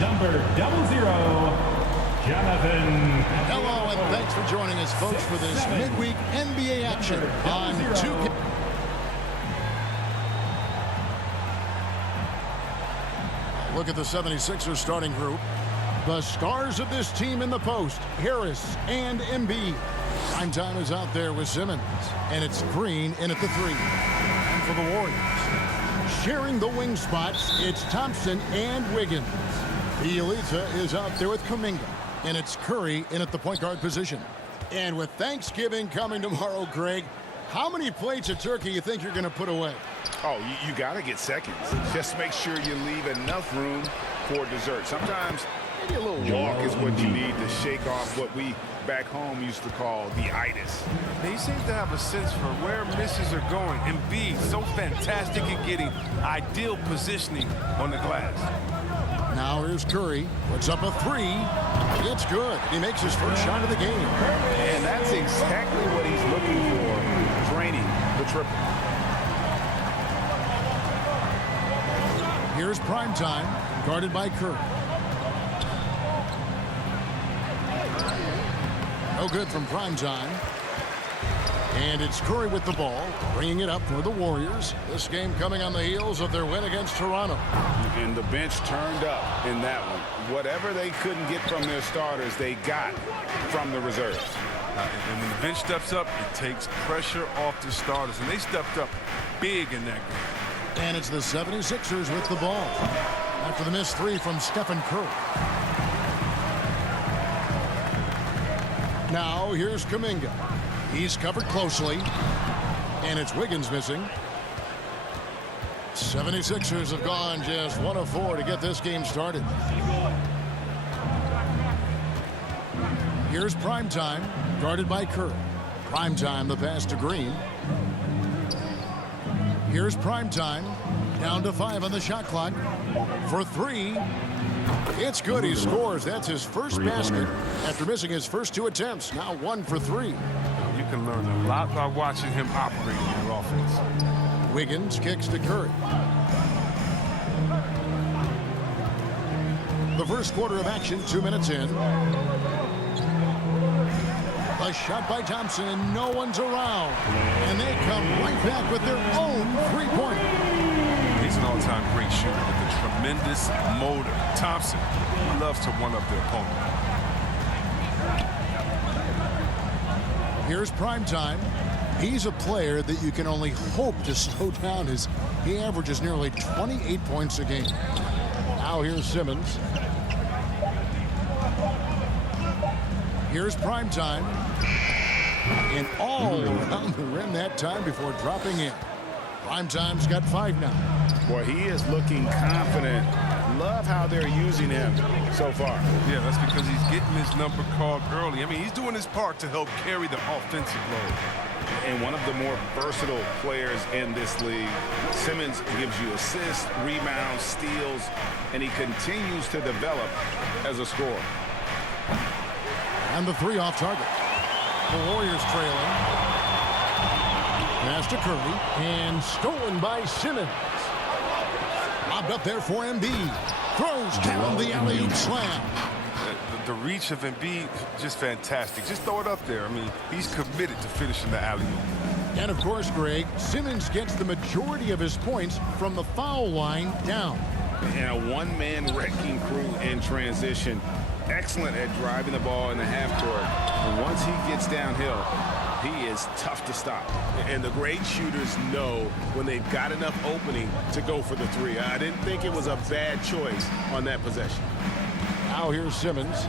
number 00, Jonathan. Hello, and thanks for joining us, folks, for this midweek NBA action on 2K. Look at the 76ers starting group. The stars of this team in the post, Harris and Embiid. Primetime is out there with Simmons, and it's Green in at the 3. And for the Warriors, sharing the wing spots, it's Thompson and Wiggins. Bielitsa is out there with Kuminga, and it's Curry in at the point guard position. And with Thanksgiving coming tomorrow, Greg, how many plates of turkey you think you're going to put away? Oh, you got to get seconds. Just make sure you leave enough room for dessert. Sometimes maybe a little walk is what you need to shake off what we back home used to call the itis. He seems to have a sense for where misses are going. Embiid, so fantastic at getting ideal positioning on the glass. Now here's Curry. Puts up a 3. It's good. He makes his first shot of the game. And that's exactly what he's looking for, draining the triple. Here's Primetime, guarded by Curry. No good from Primetime. And it's Curry with the ball, bringing it up for the Warriors. This game coming on the heels of their win against Toronto. And the bench turned up in that one. Whatever they couldn't get from their starters, they got from the reserves. And when the bench steps up, it takes pressure off the starters. And they stepped up big in that game. And it's the 76ers with the ball. After the missed 3 from Stephen Curry. Now here's Kuminga. He's covered closely. And it's Wiggins missing. 76ers have gone just 1 of 4 to get this game started. Here's Primetime, guarded by Curry. Primetime, the pass to Green. Here's Primetime, down to 5 on the shot clock. For 3. It's good. He scores. That's his first basket after missing his first 2 attempts. Now 1 for 3. You can learn a lot by watching him operate in your offense. Wiggins kicks to Curry. The first quarter of action, 2 minutes in. A shot by Thompson, and no one's around. And they come right back with their own 3-pointer. He's an all-time great shooter with a tremendous motor. Thompson loves to one-up their opponent. Here's Primetime. He's a player that you can only hope to slow down as he averages nearly 28 points a game. Now here's Simmons. Here's Primetime. And all around the rim that time before dropping in. Primetime's got 5 now. Boy, he is looking confident. Love how they're using him so far. Yeah, that's because he's getting his number called early. I mean, he's doing his part to help carry the offensive load. And one of the more versatile players in this league. Simmons gives you assists, rebounds, steals, and he continues to develop as a scorer. And the 3 off target. The Warriors trailing. Pass to Curry, and stolen by Simmons. Lobbed up there for Embiid. Throws down the alley-oop slam. The reach of Embiid, just fantastic. Just throw it up there. I mean, he's committed to finishing the alley-oop. And, of course, Greg, Simmons gets the majority of his points from the foul line down. And a one-man wrecking crew in transition. Excellent at driving the ball in the half-court. And once he gets downhill, he is tough to stop. And the great shooters know when they've got enough opening to go for the 3. I didn't think it was a bad choice on that possession. Now here's Simmons.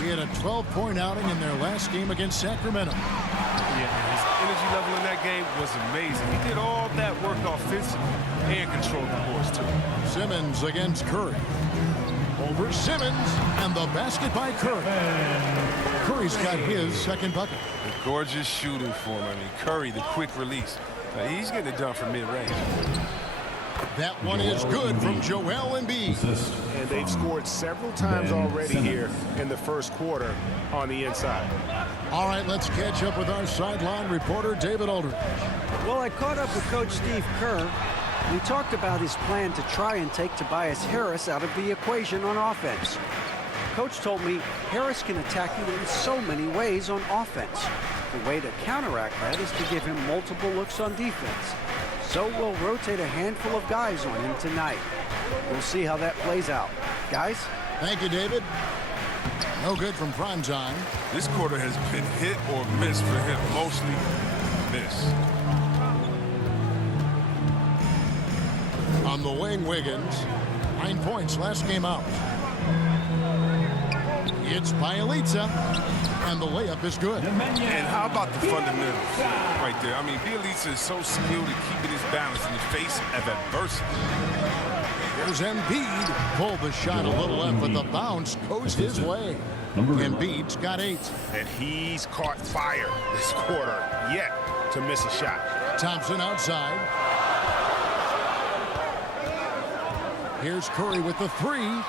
He had a 12-point outing in their last game against Sacramento. Yeah, his energy level in that game was amazing. He did all that work offensively and controlled the boards, too. Simmons against Curry. Over Simmons, and the basket by Curry. Curry's got his second bucket. A gorgeous shooting form. I mean, Curry, the quick release. He's getting it done from mid-range. That one is good from Joel Embiid. And they've scored several times already here in the first quarter on the inside. All right, let's catch up with our sideline reporter, David Aldridge. Well, I caught up with Coach Steve Kerr, We talked about his plan to try and take Tobias Harris out of the equation on offense. Coach told me Harris can attack you in so many ways on offense. The way to counteract that is to give him multiple looks on defense. So we'll rotate a handful of guys on him tonight. We'll see how that plays out. Guys? Thank you, David. No good from Primetime. This quarter has been hit or miss for him. Mostly miss. On the wing, Wiggins. 9 points last game out. It's Bielitsa, and the layup is good. And how about the fundamentals right there? I mean, Bielitsa is so skilled at keeping his balance in the face of adversity. Here's Embiid. Pulled the shot a little left, but the bounce goes his way. Embiid's got 8. And he's caught fire this quarter, yet to miss a shot. Thompson outside. Here's Curry with the 3.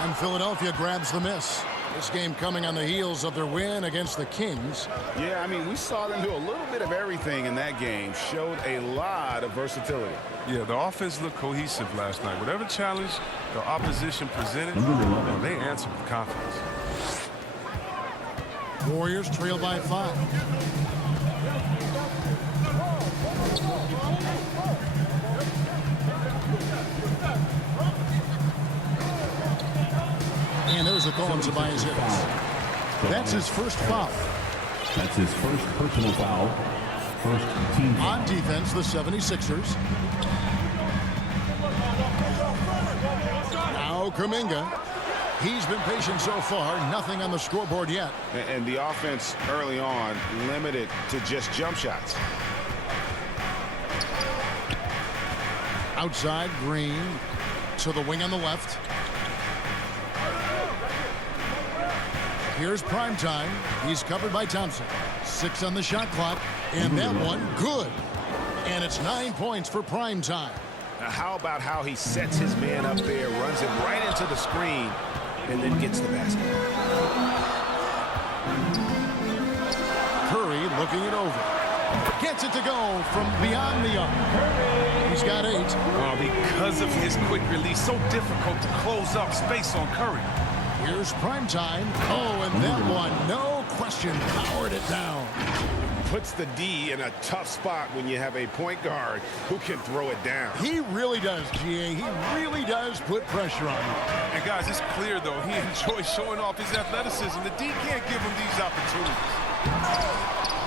And Philadelphia grabs the miss. This game coming on the heels of their win against the Kings. Yeah, I mean, we saw them do a little bit of everything in that game. Showed a lot of versatility. Yeah, the offense looked cohesive last night. Whatever challenge the opposition presented, they answered with confidence. Warriors trail by 5. And there's a call on Tobias Harris. That's his first foul. That's his first personal foul. First team foul. On defense, the 76ers. Now Kuminga. He's been patient so far. Nothing on the scoreboard yet. And the offense early on limited to just jump shots. Outside, Green to the wing on the left. Here's Primetime. He's covered by Thompson. 6 on the shot clock, and that one good. And it's 9 points for Primetime. Now how about how he sets his man up there, runs it right into the screen, and then gets the basket. Curry looking it over. Gets it to go from beyond the arc. He's got 8. Oh, because of his quick release, so difficult to close up space on Curry. Here's Primetime. Oh, and that one, no question, powered it down. Puts the D in a tough spot when you have a point guard who can throw it down. He really does, GA. He really does put pressure on him. And guys, it's clear, though, he enjoys showing off his athleticism. The D can't give him these opportunities.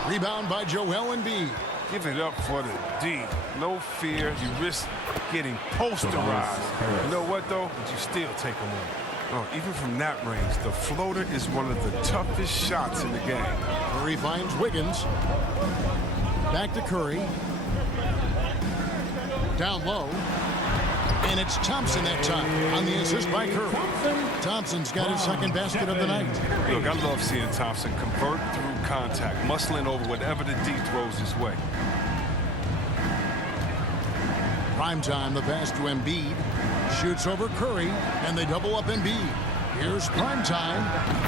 Rebound by Joel Embiid. Give it up for the D. No fear. You risk getting posterized. You know what, though? But you still take him on. Oh, even from that range, the floater is one of the toughest shots in the game. Curry finds Wiggins. Back to Curry. Down low. And it's Thompson that time on the assist by Curry. Thompson's got his second basket of the night. Look, I love seeing Thompson convert through contact, muscling over whatever the D throws his way. Primetime, the pass to Embiid. Shoots over Curry, and they double up Embiid. Here's Primetime.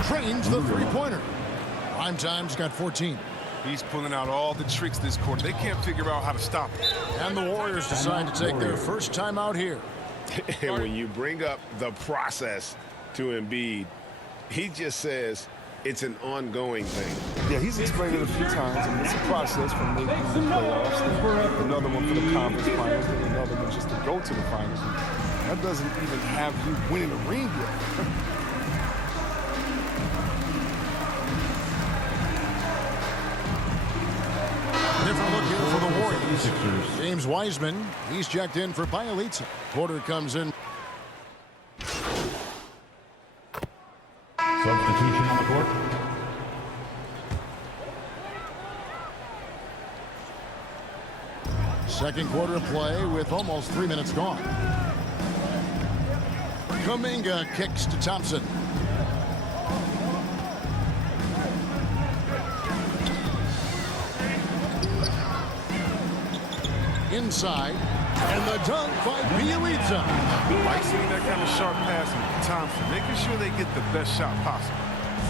Trains the three-pointer. Primetime's got 14. He's pulling out all the tricks this quarter. They can't figure out how to stop him. And the Warriors decide to take their first time out here. And when you bring up the process to Embiid, he just says it's an ongoing thing. Yeah, he's explained it a few times, and it's a process from making the playoffs. Another one for the conference finals, and another one just to go to the finals. That doesn't even have you winning a ring yet. Different look here for the Warriors. James Wiseman, he's checked in for Bielitsa. Porter comes in. Substitution on the court. Second quarter of play with almost 3 minutes gone. Kuminga kicks to Thompson. Inside, and the dunk by Bielitsa. Like seeing that kind of sharp pass from Thompson, making sure they get the best shot possible.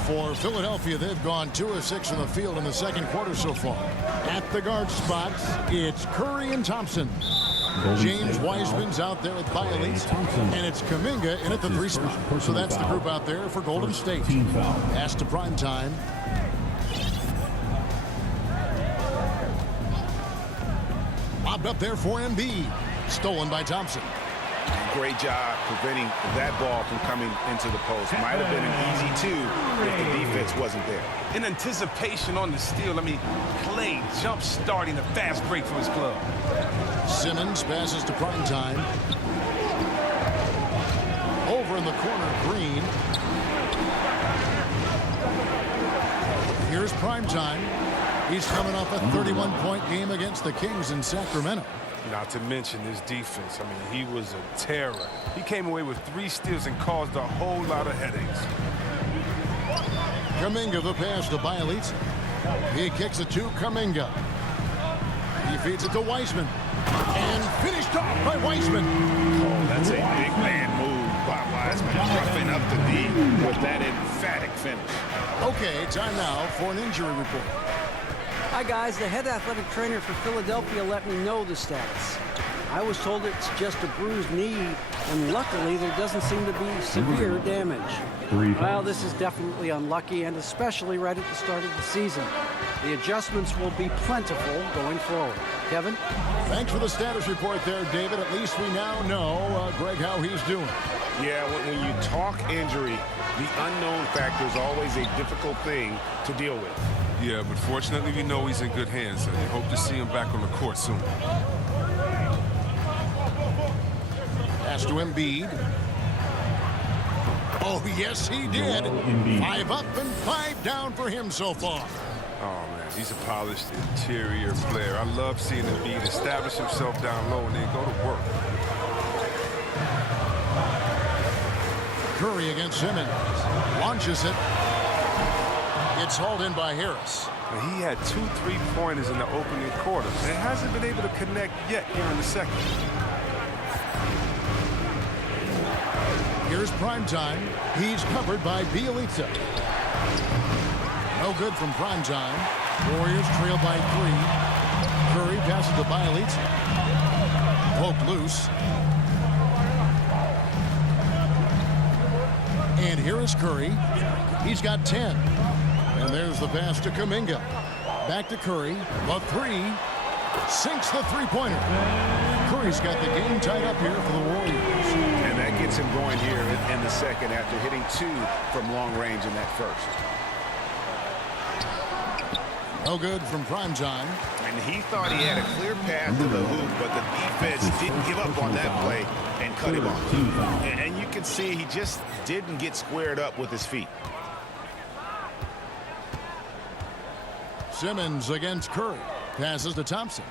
For Philadelphia, they've gone 2 of 6 from the field in the second quarter so far. At the guard spots, it's Curry and Thompson. Golden James State Wiseman's out there with Bialese, Thompson. and it's Kuminga in at the His 3 first spot. So personal that's the foul. group out there for Golden First State. team foul. Pass to prime time. Lobbed up there for Embiid. Stolen by Thompson. Great job preventing that ball from coming into the post. Might have been an easy 2 if the defense wasn't there. In anticipation on the steal, Clay jump starting a fast break for his club. Simmons passes to prime time. Over in the corner, Green. Here's prime time. He's coming off a 31-point game against the Kings in Sacramento. Not to mention his defense. He was a terror. He came away with 3 steals and caused a whole lot of headaches. Kuminga the pass to Bialese. He kicks it to Kuminga. He feeds it to Wiseman. And finished off by Wiseman. Oh, that's a big man move by Wiseman. Roughing up the D with that emphatic finish. Okay, time now for an injury report. Hi guys, the head athletic trainer for Philadelphia let me know the status. I was told it's just a bruised knee, and luckily there doesn't seem to be severe damage. Well, this is definitely unlucky, and especially right at the start of the season. The adjustments will be plentiful going forward. Kevin? Thanks for the status report there, David. At least we now know, Greg, how he's doing. Yeah, when you talk injury, the unknown factor is always a difficult thing to deal with. Yeah, but fortunately we know he's in good hands, and we hope to see him back on the court soon. Pass to Embiid. Oh, yes, he did. Embiid. 5 up and 5 down for him so far. Oh, man, he's a polished interior player. I love seeing Embiid establish himself down low and then go to work. Curry against Simmons. Launches it. It's hauled in by Harris. And he had 2 3-pointers in the opening quarter and hasn't been able to connect yet here in the second. Here's prime time. He's covered by Bielitsa. No good from prime time. Warriors trail by 3. Curry passes to Bielitsa. Poked loose. And here is Curry. He's got 10. And there's the pass to Kuminga. Back to Curry. The 3. Sinks the 3-pointer. Curry's got the game tied up here for the Warriors. And that gets him going here in the second after hitting 2 from long range in that first. No good from prime time. And he thought he had a clear path to the hoop, but the defense didn't give up on that play and cut him off. And you can see he just didn't get squared up with his feet. Simmons against Curry. Passes to Thompson.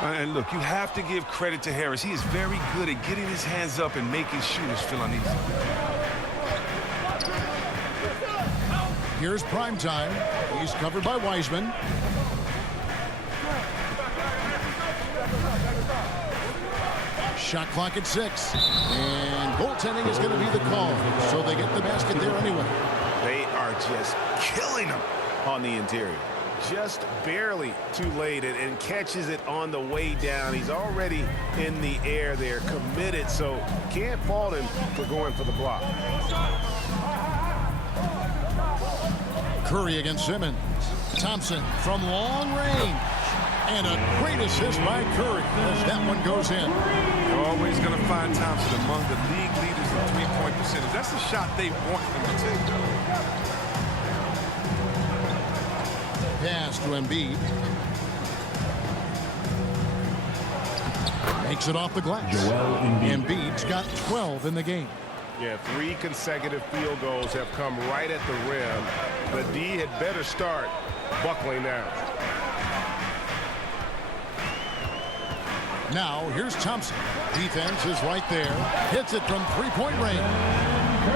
And look, you have to give credit to Harris. He is very good at getting his hands up and making shooters feel uneasy. Here's prime time. He's covered by Wiseman. Shot clock at 6. And goaltending is going to be the call. So they get the basket there anyway. They are just killing him on the interior. Just barely too late and catches it on the way down. He's already in the air there, committed, so can't fault him for going for the block. Curry against Simmons. Thompson from long range. And a great assist by Curry as that one goes in. You're always going to find Thompson among the league leaders in three-point percentage. That's the shot they want him to take. Pass to Embiid. Makes it off the glass. Joel Embiid. Embiid's got 12 in the game. Yeah, 3 consecutive field goals have come right at the rim. The D had better start buckling down. Now, here's Thompson. Defense is right there. Hits it from three-point range.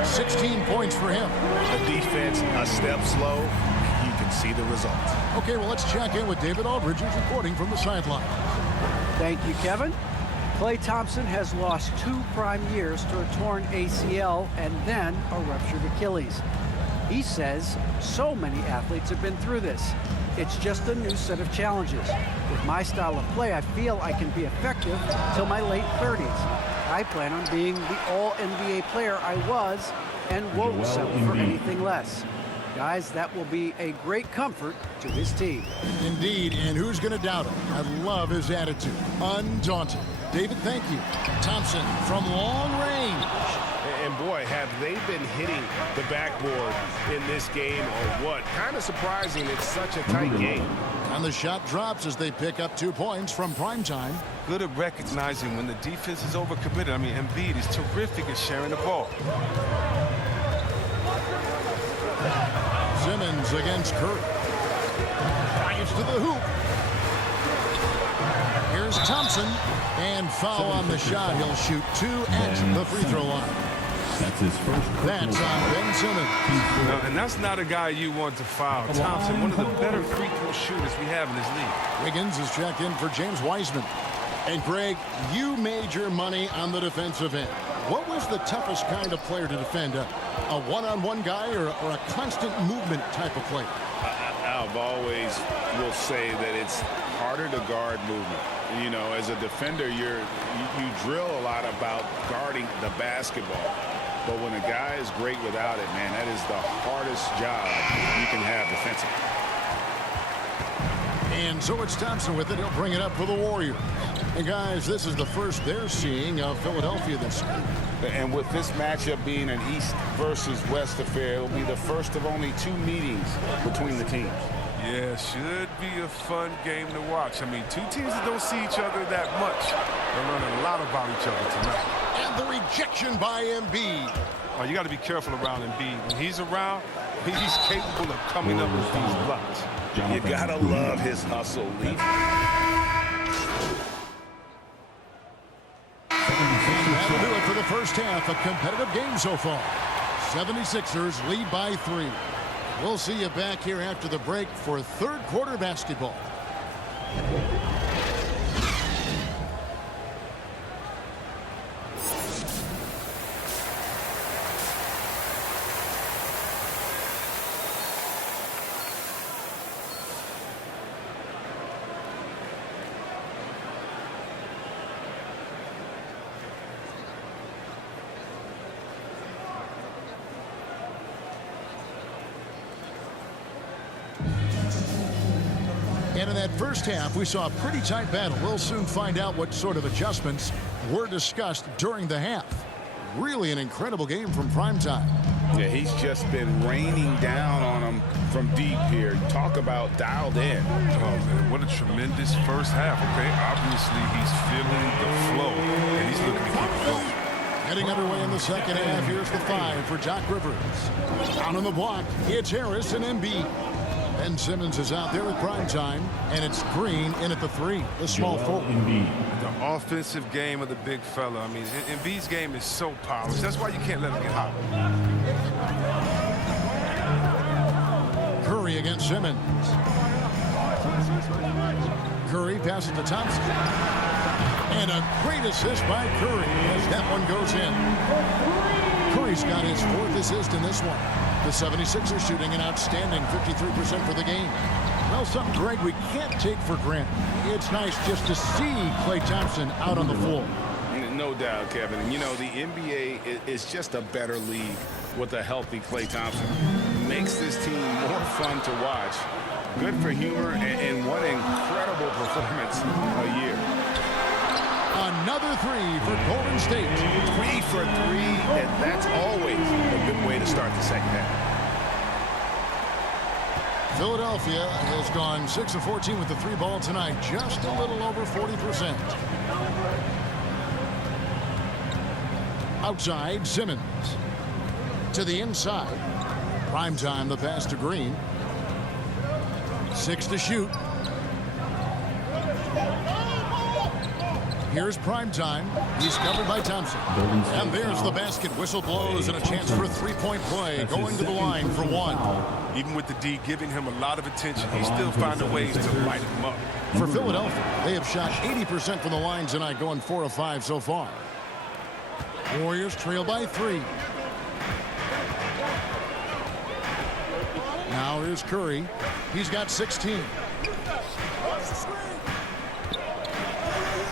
16 points for him. The defense a step slow. You can see the result. Okay, well, let's check in with David Aldridge, who's reporting from the sideline. Thank you, Kevin. Klay Thompson has lost 2 prime years to a torn ACL and then a ruptured Achilles. He says so many athletes have been through this. It's just a new set of challenges. With my style of play, I feel I can be effective till my late 30s. I plan on being the all-NBA player I was and won't settle for anything less. Guys, that will be a great comfort to his team. Indeed, and who's going to doubt it? I love his attitude. Undaunted. David, thank you. Thompson from long range. And boy, have they been hitting the backboard in this game or what? Kind of surprising it's such a tight game. And the shot drops as they pick up 2 points from Primetime. Good at recognizing when the defense is overcommitted. I mean, Embiid is terrific at sharing the ball. Simmons against Curry. Drives to the hoop. Here's Thompson. And foul on the shot. He'll shoot 2 at the free throw line. That's his first. That's on Ben Simmons. No, and that's not a guy you want to foul. Thompson, one of the better free throw shooters we have in this league. Wiggins is checked in for James Wiseman. And Greg, you made your money on the defensive end. What was the toughest kind of player to defend? A one-on-one guy or a constant movement type of player? I've always will say that it's harder to guard movement. You know, as a defender, you drill a lot about guarding the basketball. But when a guy is great without it, man, that is the hardest job you can have defensively. And so it's Thompson with it. He'll bring it up for the Warriors. And guys, this is the first they're seeing of Philadelphia this year. And with this matchup being an East versus West affair, it'll be the first of only 2 meetings between the teams. Yeah, should be a fun game to watch. I mean, 2 teams that don't see each other that much. They're learning a lot about each other tonight. And the rejection by Embiid. Oh, you got to be careful around Embiid. When he's around, he's capable of coming up with these blocks. You got to love his hustle, Lee. That'll do it for the first half. A competitive game so far. 76ers lead by 3. We'll see you back here after the break for third quarter basketball. And in that first half, we saw a pretty tight battle. We'll soon find out what sort of adjustments were discussed during the half. Really an incredible game from Primetime. Yeah, he's just been raining down on them from deep here. Talk about dialed in. Oh, man, what a tremendous first half. Okay, obviously he's feeling the flow, and he's looking to keep it going. Getting underway in the second half. Here's the 5 for Doc Rivers. Down on the block, it's Harris and Embiid. Ben Simmons is out there with Primetime, and it's Green in at the 3, the small forward. The offensive game of the big fella. I mean, Embiid's game is so polished. That's why you can't let him get hot. Curry against Simmons. Curry passes to Thompson. And a great assist by Curry as that one goes in. Curry's got his 4th assist in this one. The 76ers shooting an outstanding 53% for the game. Well, something, Greg, we can't take for granted. It's nice just to see Klay Thompson out on the floor. No doubt, Kevin. And, you know, the NBA is just a better league with a healthy Klay Thompson. Makes this team more fun to watch. Good for humor, and what incredible performance a year. Another 3 for Golden State. 3 for 3, and that's always a good way to start the second half. Philadelphia has gone 6 of 14 with the 3 ball tonight, just a little over 40%. Outside, Simmons. To the inside. Primetime, the pass to Green. 6 to shoot. Here's Primetime. He's covered by Thompson. And there's the basket. Whistle blows and a chance for a 3-point play. Going to the line for 1. Even with the D giving him a lot of attention, he's still finding ways to light him up. For Philadelphia, they have shot 80% from the line tonight, going 4 of 5 so far. Warriors trail by 3. Now here's Curry. He's got 16.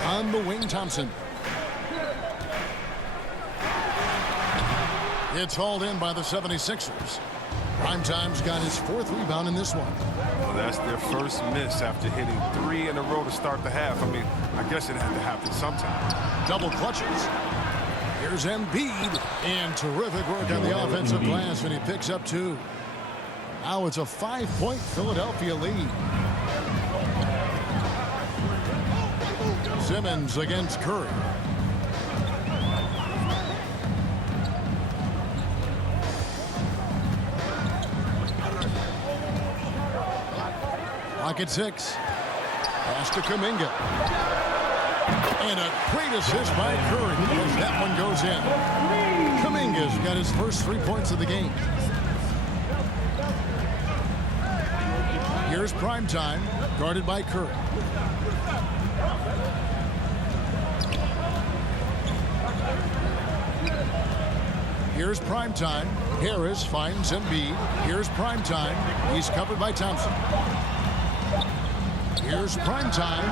On the wing, Thompson. It's hauled in by the 76ers. Primetime's got his 4th rebound in this one. Well, that's their first miss after hitting 3 in a row to start the half. I mean, I guess it had to happen sometime. Double clutches. Here's Embiid. And terrific work on the offensive glass, and he picks up 2. Now it's a 5-point Philadelphia lead. Simmons against Curry. Clock at 6. Pass to Kuminga. And a great assist by Curry as that one goes in. Kuminga's got his first 3 points of the game. Here's Primetime, guarded by Curry. Here's Primetime. Harris finds Embiid. Here's Primetime. He's covered by Thompson. Here's Primetime.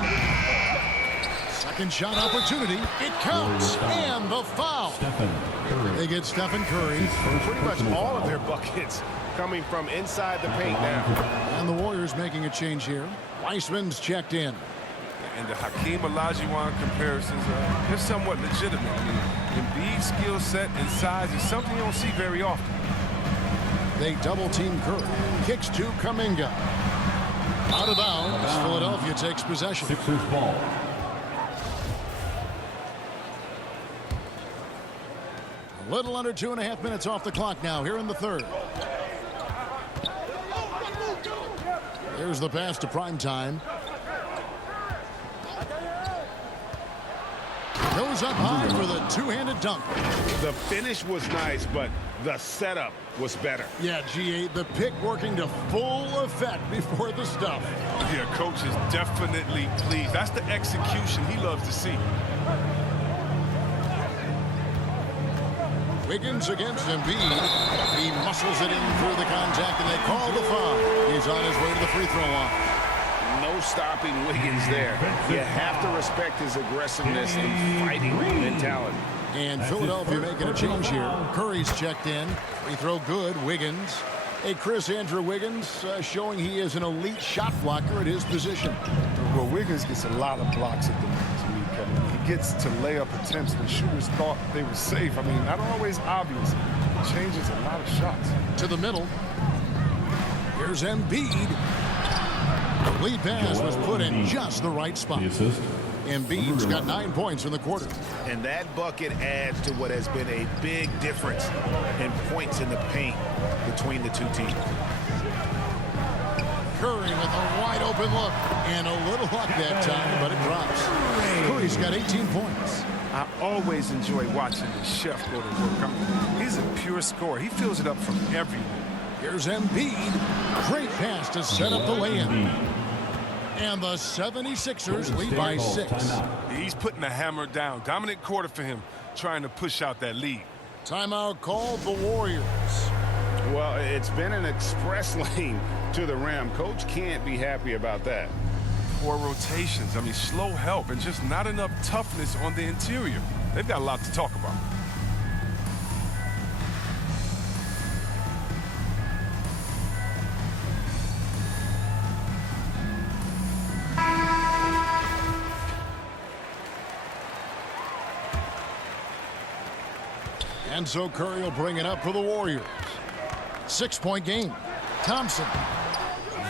Second shot opportunity. It counts. And the foul. They get Stephen Curry. Pretty much all of their buckets coming from inside the paint now. And the Warriors making a change here. Weissman's checked in. And the Hakeem Olajuwon comparisons, they're somewhat legitimate. I mean, Embiid's skill set and size is something you don't see very often. They double-team Curry. Kicks to Kuminga. Out of bounds. Philadelphia takes possession. Sixers ball. A little under 2.5 minutes off the clock now here in the third. Here's the pass to Primetime. Goes up high for the two-handed dunk. The finish was nice, but the setup was better. Yeah, G8, the pick working to full effect before the stuff. Yeah, coach is definitely pleased. That's the execution he loves to see. Wiggins against Embiid. He muscles it in through the contact, and they call the foul. He's on his way to the free throw line. No stopping Wiggins there. You have to respect his aggressiveness and fighting mentality. And Philadelphia making a change here. Curry's checked in. Free throw good. Wiggins. Hey, Chris, Andrew Wiggins showing he is an elite shot blocker at his position. Well, Wiggins gets a lot of blocks at the rim, to me, Kevin. He gets to layup attempts when shooters thought they were safe. I mean, not always obvious. It changes a lot of shots. To the middle. Here's Embiid. The lead pass was put in just the right spot. The assist. Embiid's got 9 points in the quarter. And that bucket adds to what has been a big difference in points in the paint between the two teams. Curry with a wide open look and a little luck that time, but it drops. Curry's got 18 points. I always enjoy watching the chef go to work. I mean, he's a pure scorer. He fills it up from everywhere. Here's Embiid. Great pass to set up the lay-in. And the 76ers lead by 6. He's putting the hammer down. Dominant quarter for him, trying to push out that lead. Timeout called the Warriors. Well, it's been an express lane to the rim. Coach can't be happy about that. Poor rotations. I mean, slow help and just not enough toughness on the interior. They've got a lot to talk about. And so Curry will bring it up for the Warriors. 6-point game. Thompson.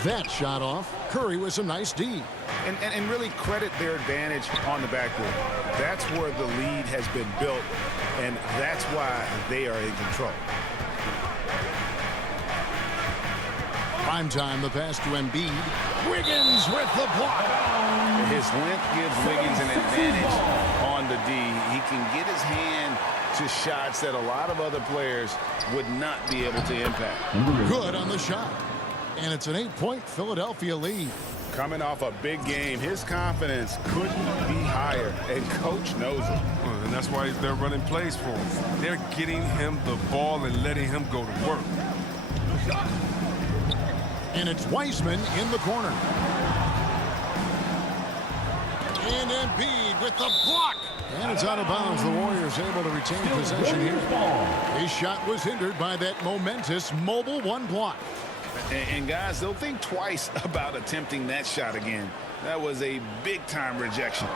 That shot off. Curry with some nice D. And really credit their advantage on the backboard. That's where the lead has been built, and that's why they are in control. Primetime, the pass to Embiid. Wiggins with the block. His length gives Wiggins an advantage on the D. He can get his hand to shots that a lot of other players would not be able to impact. Good on the shot. And it's an 8-point Philadelphia lead. Coming off a big game, his confidence couldn't be higher, and Coach knows it. And that's why they're running plays for him. They're getting him the ball and letting him go to work. And it's Wiseman in the corner. And Embiid with the block. And it's out of bounds. The Warriors able to retain possession here. His shot was hindered by that momentous mobile one block. And guys, they'll think twice about attempting that shot again. That was a big-time rejection.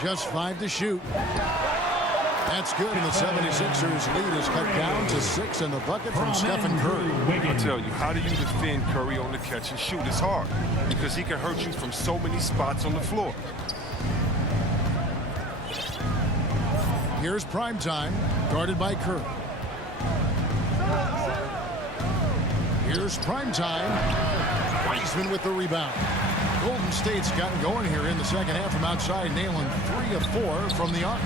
Just 5 to shoot. That's good, and the 76ers lead is cut down to 6 in the bucket from Stephen Curry. I tell you, how do you defend Curry on the catch and shoot? It's hard because he can hurt you from so many spots on the floor. Here's Primetime, guarded by Curry. Here's Primetime. Wiseman with the rebound. Golden State's gotten going here in the second half from outside, nailing 3 of 4 from the arc.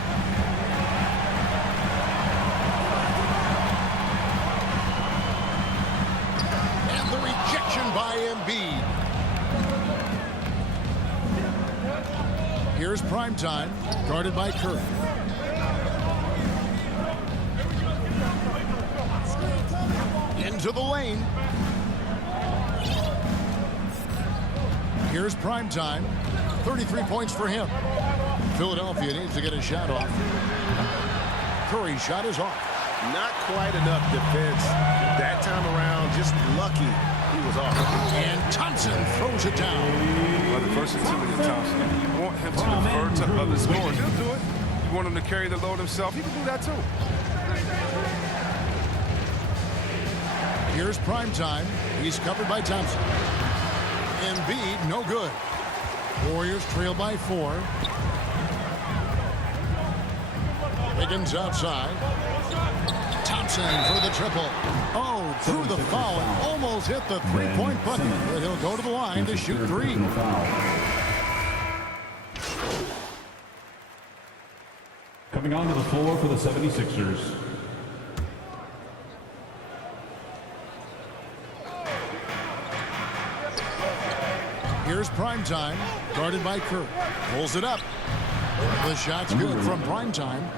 And the rejection by Embiid. Here's Primetime, guarded by Curry. Into the lane. Here's Primetime. 33 points for him. Philadelphia needs to get a shot off. Curry's shot is off. Not quite enough defense that time around. Just lucky he was off. And Thompson throws it down. Well, the versatility of Thompson. You want him to defer to other scorers. He'll do it. You want him to carry the load himself. He can do that too. Here's Primetime. He's covered by Thompson. Embiid, no good. Warriors trail by 4. Wiggins outside. Thompson for the triple. Oh, through the foul and almost hit the three-point bucket. But he'll go to the line to shoot 3. Coming onto the floor for the 76ers. Here's Primetime, guarded by Curry. Pulls it up. The shot's good from Primetime.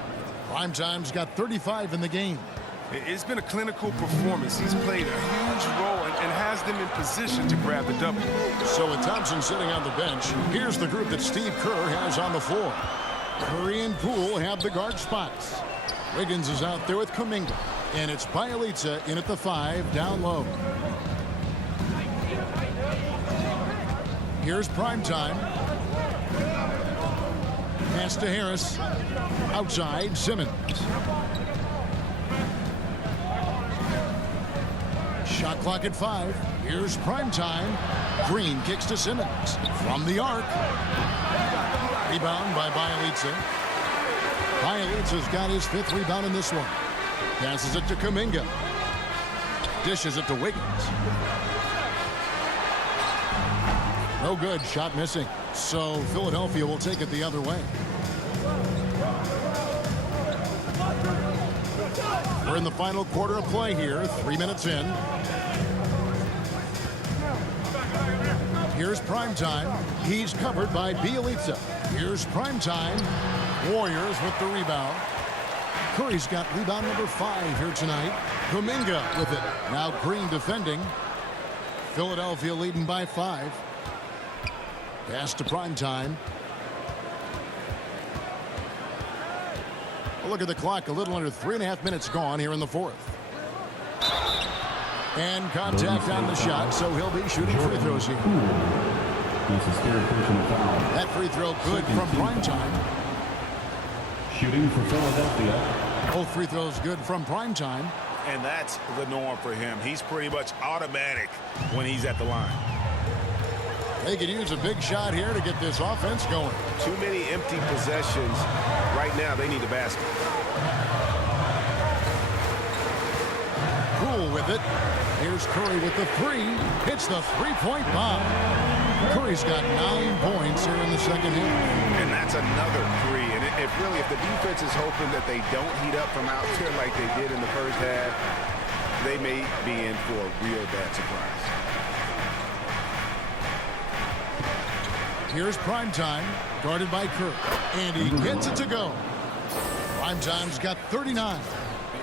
Primetime's got 35 in the game. It's been a clinical performance. He's played a huge role and has them in position to grab the W. So with Thompson sitting on the bench, here's the group that Steve Kerr has on the floor. Curry and Poole have the guard spots. Wiggins is out there with Kuminga. And it's Bjelica in at the 5, down low. Here's Primetime. Pass to Harris. Outside, Simmons. Shot clock at 5. Here's Primetime. Green kicks to Simmons. From the arc. Rebound by Bjelica. Bjelica's got his 5th rebound in this one. Passes it to Kuminga. Dishes it to Wiggins. No good. Shot missing. So Philadelphia will take it the other way. We're in the final quarter of play here. 3 minutes in. Here's Primetime. He's covered by Bjelica. Here's Primetime. Warriors with the rebound. Curry's got rebound number 5 here tonight. Kuminga with it. Now Green defending. Philadelphia leading by 5. Pass to Primetime. Look at the clock. A little under 3.5 minutes gone here in the 4th. And contact on the shot, so he'll be shooting free throws here. That free throw good from Primetime. Shooting for Philadelphia. Both free throws good from Primetime. And that's the norm for him. He's pretty much automatic when he's at the line. They could use a big shot here to get this offense going. Too many empty possessions. Right now, they need a basket. Poole with it. Here's Curry with the 3. Hits the three-point bomb. Curry's got 9 points here in the second half. And that's another 3. And if the defense is hoping that they don't heat up from out there like they did in the first half, they may be in for a real bad surprise. Here's Primetime, guarded by Curry. And he gets it to go. Primetime's got 39.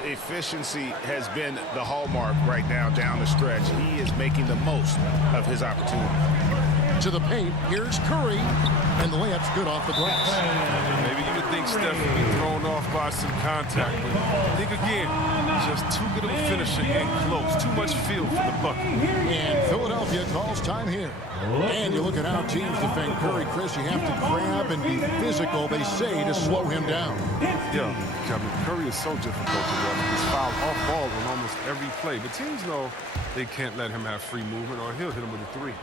Efficiency has been the hallmark right now down the stretch. He is making the most of his opportunity. To the paint, here's Curry, and the layup's good off the glass. Maybe you would think Steph would be thrown off by some contact, but think again, just too good of a finisher and close. Too much feel for the bucket. And Philadelphia calls time here. And you look at how teams defend Curry, Chris, you have to grab and be physical, they say, to slow him down. Yeah, Kevin, Curry is so difficult to run. He's fouled off ball on almost every play, but teams know they can't let him have free movement or he'll hit him with a three.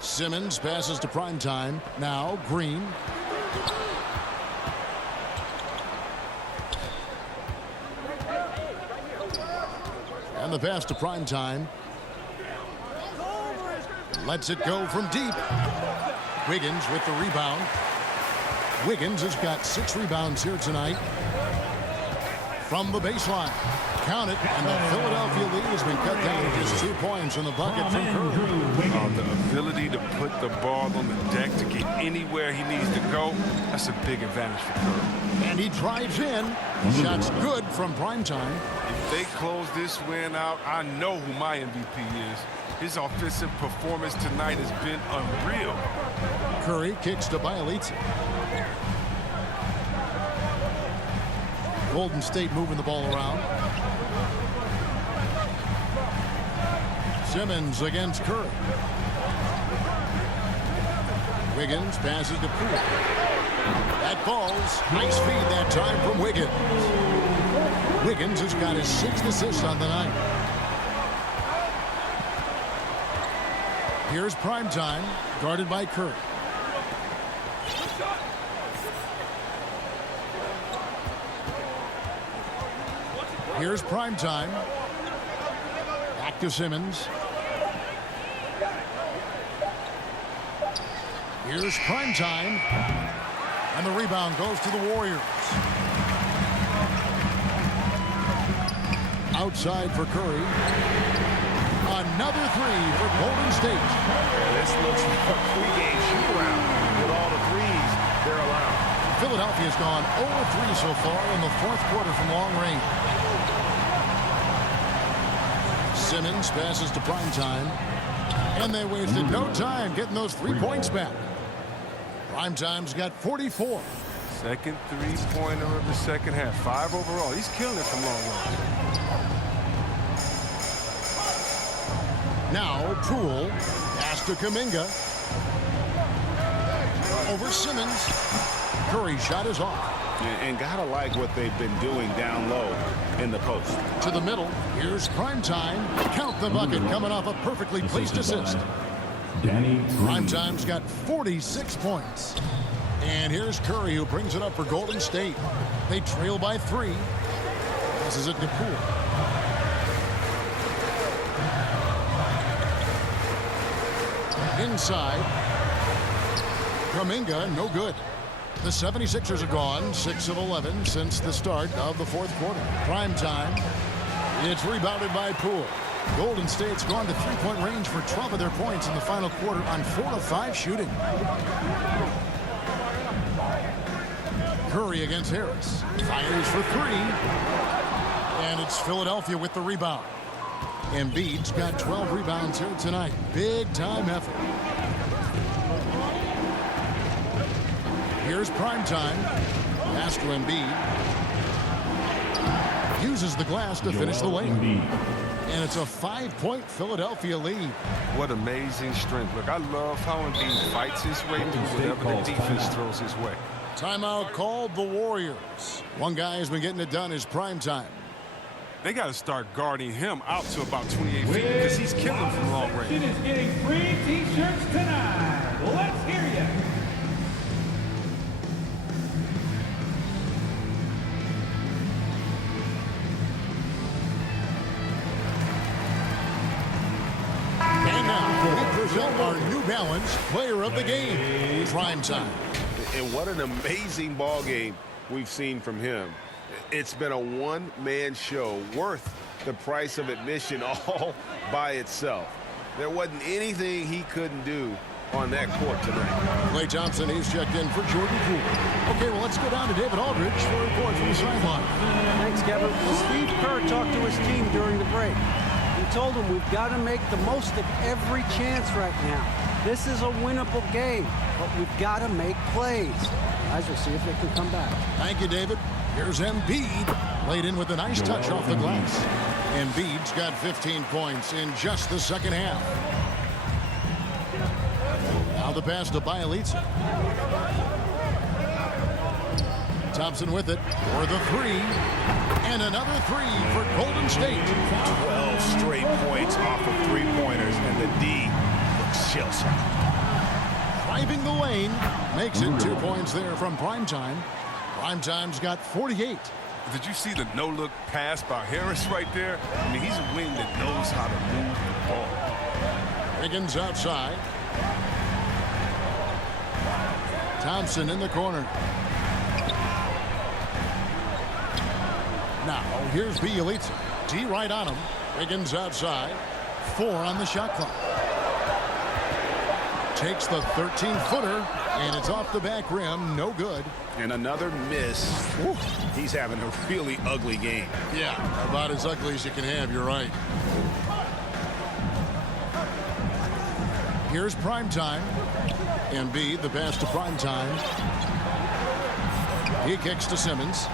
Simmons passes to Primetime. Now Green. And the pass to Primetime. Lets it go from deep. Wiggins with the rebound. Wiggins has got 6 rebounds here tonight. From the baseline. Count it, and the Philadelphia lead has been cut down to just 2 points in the bucket from Curry. The ability to put the ball on the deck to get anywhere he needs to go, that's a big advantage for Curry. And he drives in. Shots good from Primetime. If they close this win out, I know who my MVP is. His offensive performance tonight has been unreal. Curry kicks to Bielitsa. Golden State moving the ball around. Simmons against Curry. Wiggins passes to Poole. That falls. Nice feed that time from Wiggins. Wiggins has got his 6th assist on the night. Here's Primetime, guarded by Curry. Here's Primetime. Back to Simmons. Here's Primetime. And the rebound goes to the Warriors. Outside for Curry. Another 3 for Golden State. Yeah, this looks like a pregame shoot-around with all the threes they're allowed. Philadelphia's gone 0-3 so far in the 4th quarter from long range. Simmons passes to Primetime. And they wasted no time getting those 3 points back. Primetime's got 44. Second three-pointer of the second half. 5 overall. He's killing it from long range. Now Poole. Pass to Kuminga. Over Simmons. Curry shot is off. And gotta like what they've been doing down low in the post. To the middle. Here's Primetime. Count the bucket coming off a perfectly placed assist. Danny Green. Primetime's got 46 points. And here's Curry, who brings it up for Golden State. They trail by 3. This is it to Poole. Inside. Kuminga, no good. The 76ers are gone, 6 of 11 since the start of the 4th quarter. Primetime. It's rebounded by Poole. Golden State's gone to 3-point range for 12 of their points in the final quarter on 4 of 5 shooting. Curry against Harris. Fires for 3. And it's Philadelphia with the rebound. Embiid's got 12 rebounds here tonight. Big time effort. Here's Primetime. Pass to Embiid. Uses the glass to finish the lane. And it's a 5-point Philadelphia lead. What amazing strength. Look, I love how Embiid fights his way through whatever the defense throws his way. Timeout called the Warriors. One guy has been getting it done is Primetime. They got to start guarding him out to about 28 feet because he's killing from long range. Is getting free T-shirts tonight. Let's hear you. And now we present our New Balance Player of the Game, Primetime. And what an amazing ball game we've seen from him. It's been a one-man show worth the price of admission all by itself. There wasn't anything he couldn't do on that court tonight. Klay Thompson, he's checked in for Jordan Poole. Okay, well, let's go down to David Aldridge for a report from the sideline. Thanks, Kevin. Well, Steve Kerr talked to his team during the break. He told them we've got to make the most of every chance right now. This is a winnable game, but we've got to make plays. Guys, we'll see if they can come back. Thank you, David. Here's Embiid, laid in with a nice touch off the glass. Embiid's got 15 points in just the second half. Now the pass to Bjelica. Thompson with it for the three. And another three for Golden State. 12 straight points off of three-pointers, and the D looks shell-shocked. Driving the lane. Makes it 2 points there from Primetime. Primetime's got 48. Did you see the no-look pass by Harris right there? I mean, he's a wing that knows how to move the ball. Wiggins outside. Thompson in the corner. Now, here's Bjelica. D right on him. Wiggins outside. 4 on the shot clock. Takes the 13-footer, and it's off the back rim. No good. And another miss. Whew. He's having a really ugly game. Yeah, about as ugly as you can have. You're right. Here's Primetime. Embiid, the pass to Primetime. He kicks to Simmons.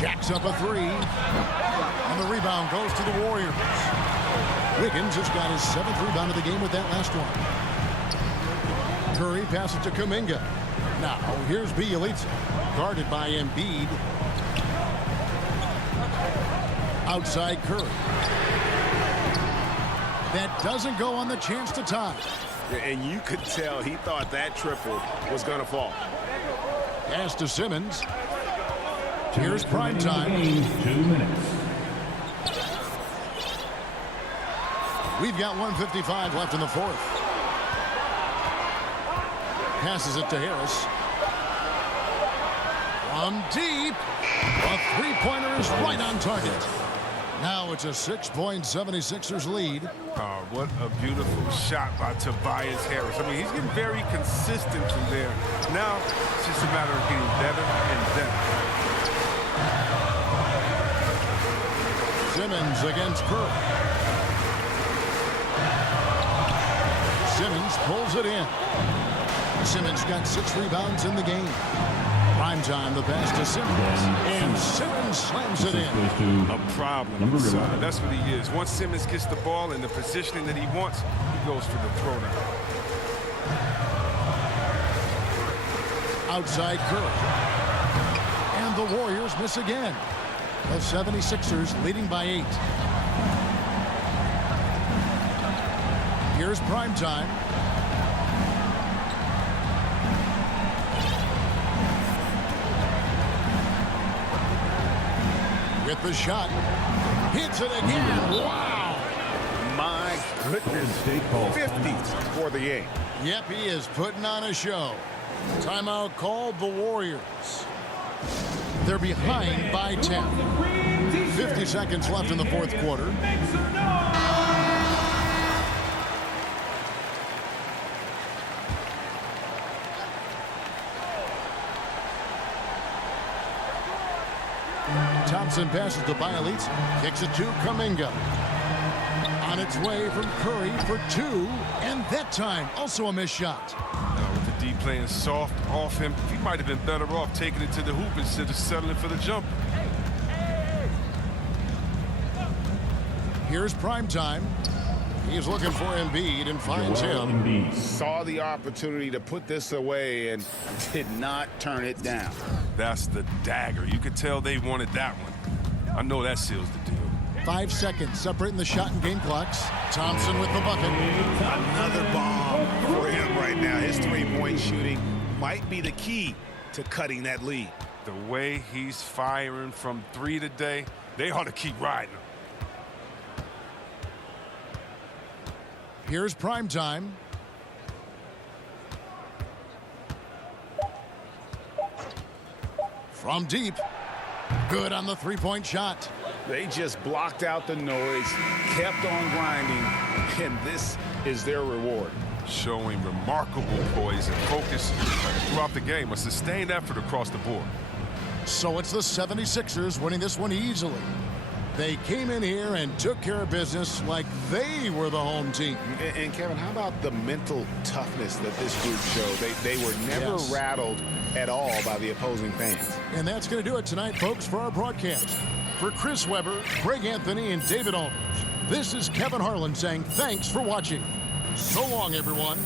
Jacks up a three. And the rebound goes to the Warriors. Wiggins has got his 7th rebound of the game with that last one. Curry passes to Kuminga. Now, here's Bjelica. Guarded by Embiid. Outside Curry. That doesn't go on the chance to tie. And you could tell he thought that triple was going to fall. Pass to Simmons. Here's Primetime. 2 minutes. We've got 1:55 left in the fourth. Passes it to Harris. From deep. A three-pointer is right on target. Now it's a 6-point 76ers lead. Oh, what a beautiful shot by Tobias Harris. I mean, he's getting very consistent from there. Now it's just a matter of getting better and better. Simmons against Curry. Simmons pulls it in. Simmons got 6 rebounds in the game. Primetime, the pass to Simmons. And Simmons slams it in. A problem inside. That's what he is. Once Simmons gets the ball in the positioning that he wants, he goes for the throwdown. Outside Curry. And the Warriors miss again. The 76ers leading by 8. Here's Primetime. With the shot. Hits it again. Wow. My goodness. 50 for the game. Yep, he is putting on a show. Timeout called the Warriors. They're behind by 10. 50 seconds left in the fourth quarter. Make some noise! Thompson passes to Bjelica. Kicks it to Kuminga. On its way from Curry for 2. And that time, also a missed shot. With the D playing soft off him, he might have been better off taking it to the hoop instead of settling for the jump. Here's Primetime. He's looking for Embiid and finds him. Saw the opportunity to put this away and did not turn it down. That's the dagger. You could tell they wanted that one. I know that seals the deal. 5 seconds separating the shot and game clocks. Thompson with the bucket. Another bomb for him right now. His three-point shooting might be the key to cutting that lead. The way he's firing from 3 today, they ought to keep riding him. Here's Primetime. From deep. Good on the three-point shot. They just blocked out the noise, kept on grinding, and this is their reward. Showing remarkable poise and focus throughout the game. A sustained effort across the board. So it's the 76ers winning this one easily. They came in here and took care of business like they were the home team. And Kevin, how about the mental toughness that this group showed? They were never rattled at all by the opposing fans. And that's going to do it tonight, folks, for our broadcast. For Chris Webber, Greg Anthony, and David Aldridge, this is Kevin Harlan saying thanks for watching. So long, everyone.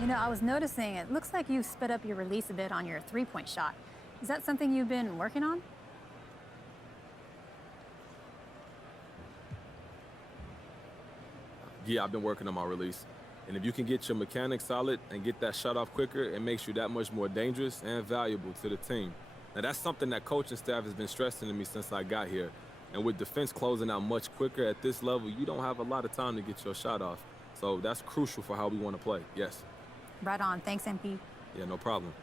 You know, I was noticing it looks like you sped up your release a bit on your three-point shot. Is that something you've been working on? Yeah, I've been working on my release. And if you can get your mechanics solid and get that shot off quicker, it makes you that much more dangerous and valuable to the team. Now, that's something that coaching staff has been stressing to me since I got here. And with defense closing out much quicker at this level, you don't have a lot of time to get your shot off. So that's crucial for how we want to play, yes. Right on. Thanks, MP. Yeah, no problem.